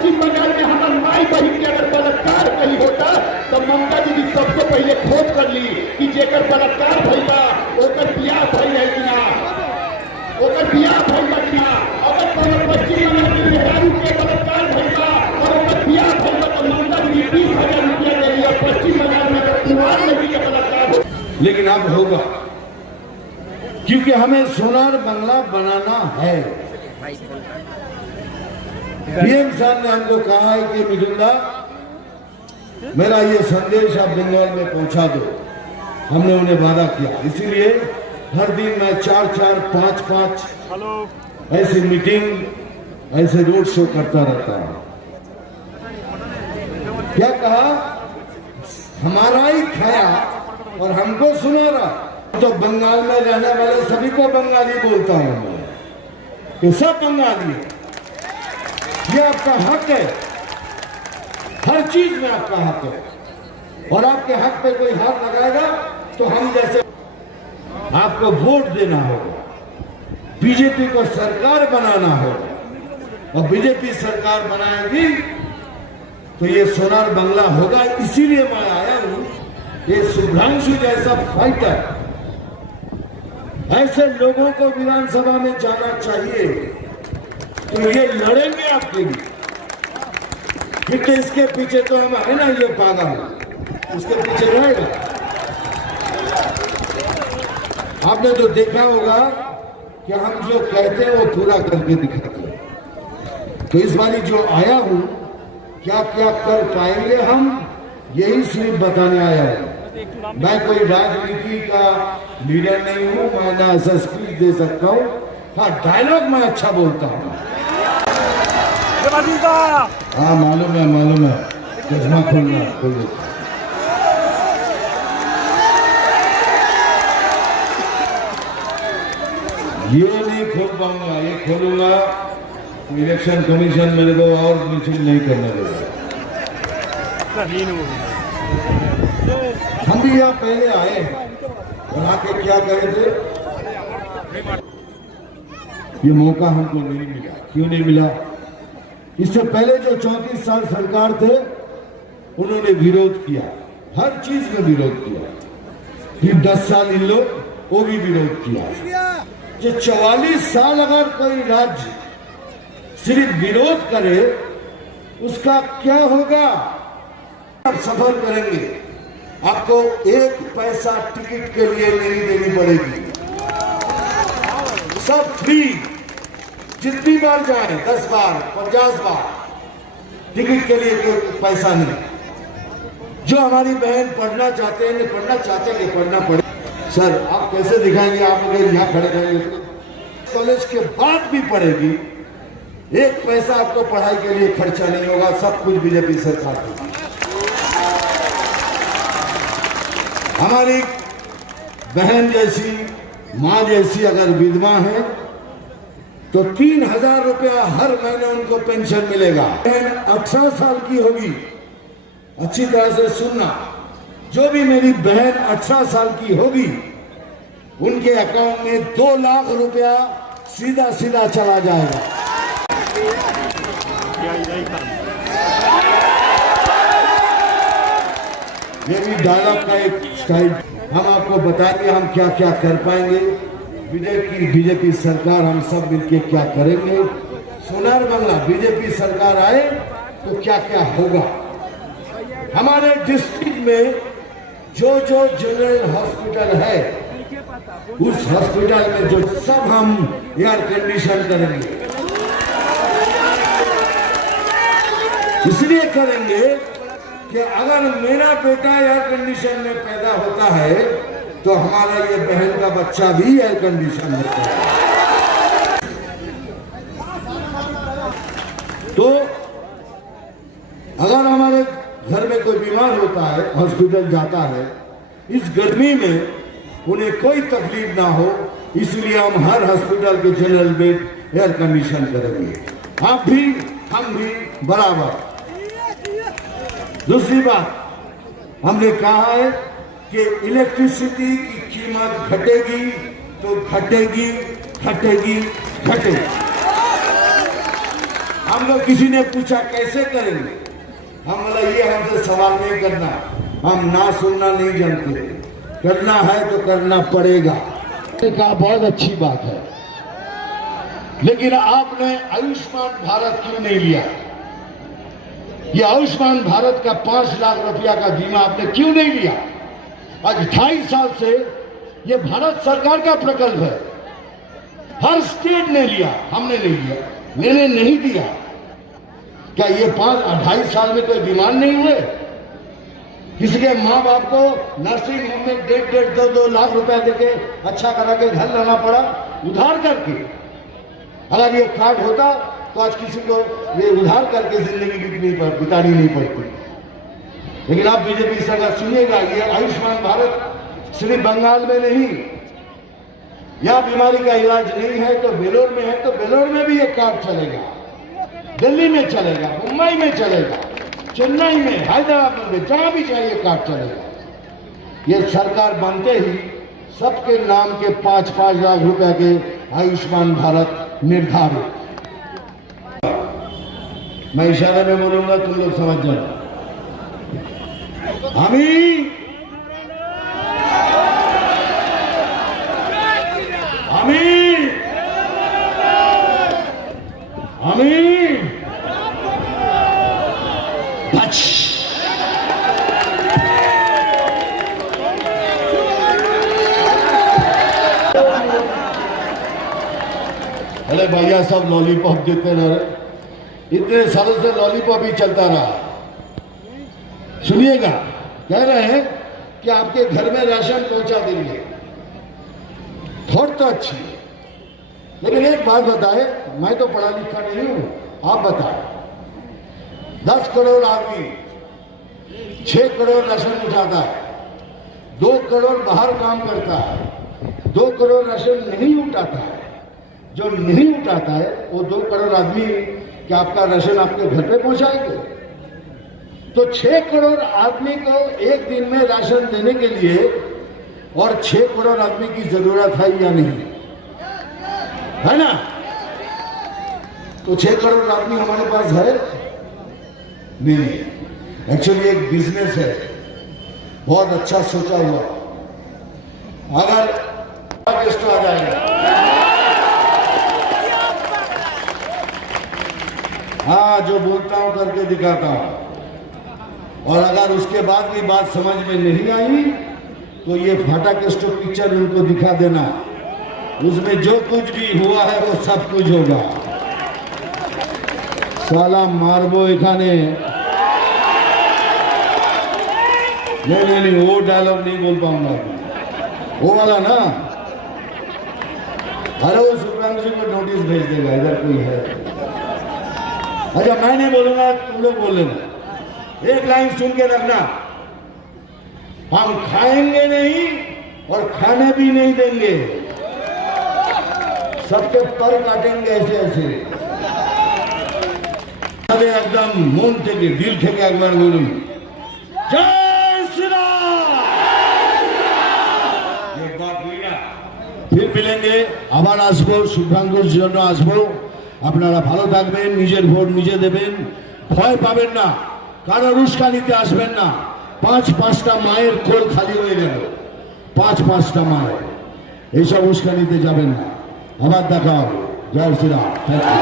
पश्चिम बंगाल में हमारे माई बहन के अगर बलात्कार कहीं होता तो ममता दीदी सबसे पहले खोज कर ली कि जेकर बलात्कार भइल बा ओकर बियाह भइल है कि ना, ओकर बियाह भइल बा कि ना। अगर पश्चिम बंगाल के मेहरारू के बलात्कार भइल बा और ओकर बियाह भइल बा तो ममता दीदी 20,000 रुपया दे दी। पश्चिम बंगाल में अगर कुमार नदी के बलात्कार हो, लेकिन अब होगा क्योंकि हमें सोनार बंगला बनाना है। पीएम साहब ने हमको कहा है कि मिजुल्ला मेरा ये संदेश आप बंगाल में पहुंचा दो। हमने उन्हें वादा किया, इसीलिए हर दिन मैं 4-4, 5-5 ऐसी मीटिंग, ऐसे रोड शो करता रहता हूं। क्या कहा, हमारा ही खाया और हमको सुना रहा। तो बंगाल में रहने वाले सभी को बंगाली बोलता हूं मैं, ये सब बंगाली है। ये आपका हक है, हर चीज में आपका हक है। और आपके हक पे कोई हाथ लगाएगा तो हम जैसे आपको वोट देना होगा, बीजेपी को सरकार बनाना होगा। और बीजेपी सरकार बनाएगी तो ये सोनार बंगला होगा। इसीलिए मैं आया हूं। ये शुभ्रांशु जैसा फाइटर, ऐसे लोगों को विधानसभा में जाना चाहिए। तो ये लड़ेंगे आपके लिए। फिर तो इसके पीछे तो हम है ना, ये पागल इसके पीछे रहेगा। आपने तो देखा होगा कि हम जो कहते हैं वो पूरा करके दिखाते हैं। तो इस बारी जो आया हूं, क्या क्या कर पाएंगे हम, यही सिर्फ बताने आया हूं। मैं कोई राजनीति का लीडर नहीं हूं, मैं ना ऐसा स्पीच दे सकता हूं। हाँ, डायलॉग मैं अच्छा बोलता हूं। हाँ मालूम है, चश्मा खोलना खोल दो। ये नहीं खोल पाऊंगा, ये खोलूंगा इलेक्शन कमीशन मेरे को और मीटिंग नहीं करने देगा। हम भी यहाँ पहले आए और आके क्या कहे थे, ये मौका हमको नहीं मिला। क्यों नहीं मिला? इससे पहले जो 34 साल सरकार थे उन्होंने विरोध किया, हर चीज में विरोध किया। फिर 10 साल इन लोग वो भी विरोध किया। जो 44 साल अगर कोई राज्य सिर्फ विरोध करे उसका क्या होगा? आप सफर करेंगे, आपको 1 पैसा टिकट के लिए नहीं देनी पड़ेगी, सब फ्री। जितनी बार जाए, 10 बार 50 बार, टिकट के लिए कोई पैसा नहीं। जो हमारी बहन पढ़ना चाहते हैं, पढ़ना चाहते हैं, पढ़ना पड़े। सर आप कैसे दिखाएंगे? आप अगर यहाँ खड़े रहेंगे तो कॉलेज के बाद भी पढ़ेगी, 1 पैसा आपको पढ़ाई के लिए खर्चा नहीं होगा, सब कुछ बीजेपी सरकार की। हमारी बहन जैसी, माँ जैसी अगर विधवा है तो 3,000 रुपया हर महीने उनको पेंशन मिलेगा। बहन 18 साल की होगी, अच्छी तरह से सुनना, जो भी मेरी बहन 18 साल की होगी उनके अकाउंट में 2 लाख रुपया सीधा सीधा चला जाएगा। ये भी डायलॉग का एक स्टाइल। हम आपको बताएंगे हम क्या क्या कर पाएंगे। बीजेपी सरकार, हम सब मिलके क्या करेंगे। सोनार बंगला बीजेपी सरकार आए तो क्या क्या होगा। हमारे डिस्ट्रिक्ट में जो जो जनरल हॉस्पिटल है, उस हॉस्पिटल में जो सब हम एयर कंडीशन करेंगे। इसलिए करेंगे कि अगर मेरा बेटा एयर कंडीशन में पैदा होता है तो हमारा ये बहन का बच्चा भी एयर कंडीशन होता है। तो अगर हमारे घर में कोई बीमार होता है, हॉस्पिटल जाता है, इस गर्मी में उन्हें कोई तकलीफ ना हो, इसलिए हम हर हॉस्पिटल के जनरल बेड एयर कंडीशन करेंगे। आप भी, हम भी बराबर। दूसरी बात, हमने कहा है कि इलेक्ट्रिसिटी की कीमत घटेगी तो घटेगी, घटेगी, घटेगी। हमको किसी ने पूछा कैसे करेंगे, हम बोला ये हमसे सवाल नहीं करना, हम ना सुनना नहीं जानते, करना है तो करना पड़ेगा। कहा बहुत अच्छी बात है, लेकिन आपने आयुष्मान भारत क्यों नहीं लिया? ये आयुष्मान भारत का 5 लाख रुपया का बीमा आपने क्यों नहीं लिया? आज 28 साल से ये भारत सरकार का प्रकल्प है, हर स्टेट ने लिया, हमने नहीं लिया, मैंने नहीं दिया। क्या ये 2.5 साल में कोई बीमार नहीं हुए? किसी के माँ बाप को नर्सिंग होम में 1.5-2 लाख रुपया देके अच्छा करा के घर लाना पड़ा उधार करके। अगर ये कार्ड होता तो आज किसी को ये उधार करके जिंदगी बितानी नहीं पड़ती। लेकिन आप बीजेपी सरकार सुनिएगा, ये आयुष्मान भारत सिर्फ बंगाल में नहीं, यह बीमारी का इलाज नहीं है तो वेलोर में है, तो वेलोर में भी ये कार्ड चलेगा, दिल्ली में चलेगा, मुंबई में चलेगा, चेन्नई में, हैदराबाद में, जहां भी चाहिए कार्ड चलेगा। ये सरकार बनते ही सबके नाम के 5-5 लाख रुपए के आयुष्मान भारत निर्धारित। मैं इशारे में बोलूंगा, तुम लोग समझ जाओ। हमी अरे भैया सब लॉलीपॉप देते रहे, इतने सालों से लॉलीपॉप ही चलता रहा। सुनिएगा, कह रहे हैं कि आपके घर में राशन पहुंचा देंगे, थोड़ी तो अच्छी है, लेकिन एक बात बताए, मैं तो पढ़ा लिखा नहीं हूं, आप बताएं, 10 करोड़ आदमी 6 करोड़ राशन उठाता है, 2 करोड़ बाहर काम करता है, 2 करोड़ राशन नहीं उठाता है। जो नहीं उठाता है वो 2 करोड़ आदमी क्या आपका राशन आपके घर पे पहुंचाएंगे? तो 6 करोड़ आदमी को एक दिन में राशन देने के लिए और 6 करोड़ आदमी की जरूरत है या नहीं है ना? तो 6 करोड़ आदमी हमारे पास है नहीं। एक्चुअली एक बिजनेस है, बहुत अच्छा सोचा हुआ। अगर गेस्ट आ जाएगा, हाँ जो बोलता हूं करके दिखाता हूं, और अगर उसके बाद भी बात समझ में नहीं आई तो ये फाटा केस्टो पिक्चर उनको दिखा देना, उसमें जो कुछ भी हुआ है वो सब कुछ होगा। साला मारबो एखाने, नहीं वो डायलॉग नहीं बोल पाऊंगा, वो वाला ना। अरे वो सुप्रांशु जी को नोटिस भेज देगा, इधर कोई है। अच्छा मैं नहीं बोलूंगा, तुम लोग बोल लेना। एक लाइन सुन के रखना, हम खाएंगे नहीं और खाने भी नहीं देंगे, सबके पर काटेंगे ऐसे ऐसे। अरे एकदम मन থেকে दिल থেকে একবার বলুন जय श्री राम। एक बात हुई ना, फिर मिलेंगे, আবার আসবো, শুভ্রাঙ্গুর জন্য আসবো। আপনারা ভালো থাকবেন, নিজের ভোট নিজে দেবেন, ভয় পাবেন না, কারোর উস্কানিতে আসবেন না। 5-5টা মায়ের কোল খালি হয়ে গেল, 5-5টা মায়ের, এইসব উস্কানিতে যাবেন না। আবার দেখা হবে, জয় শ্রীরাম। Thank you.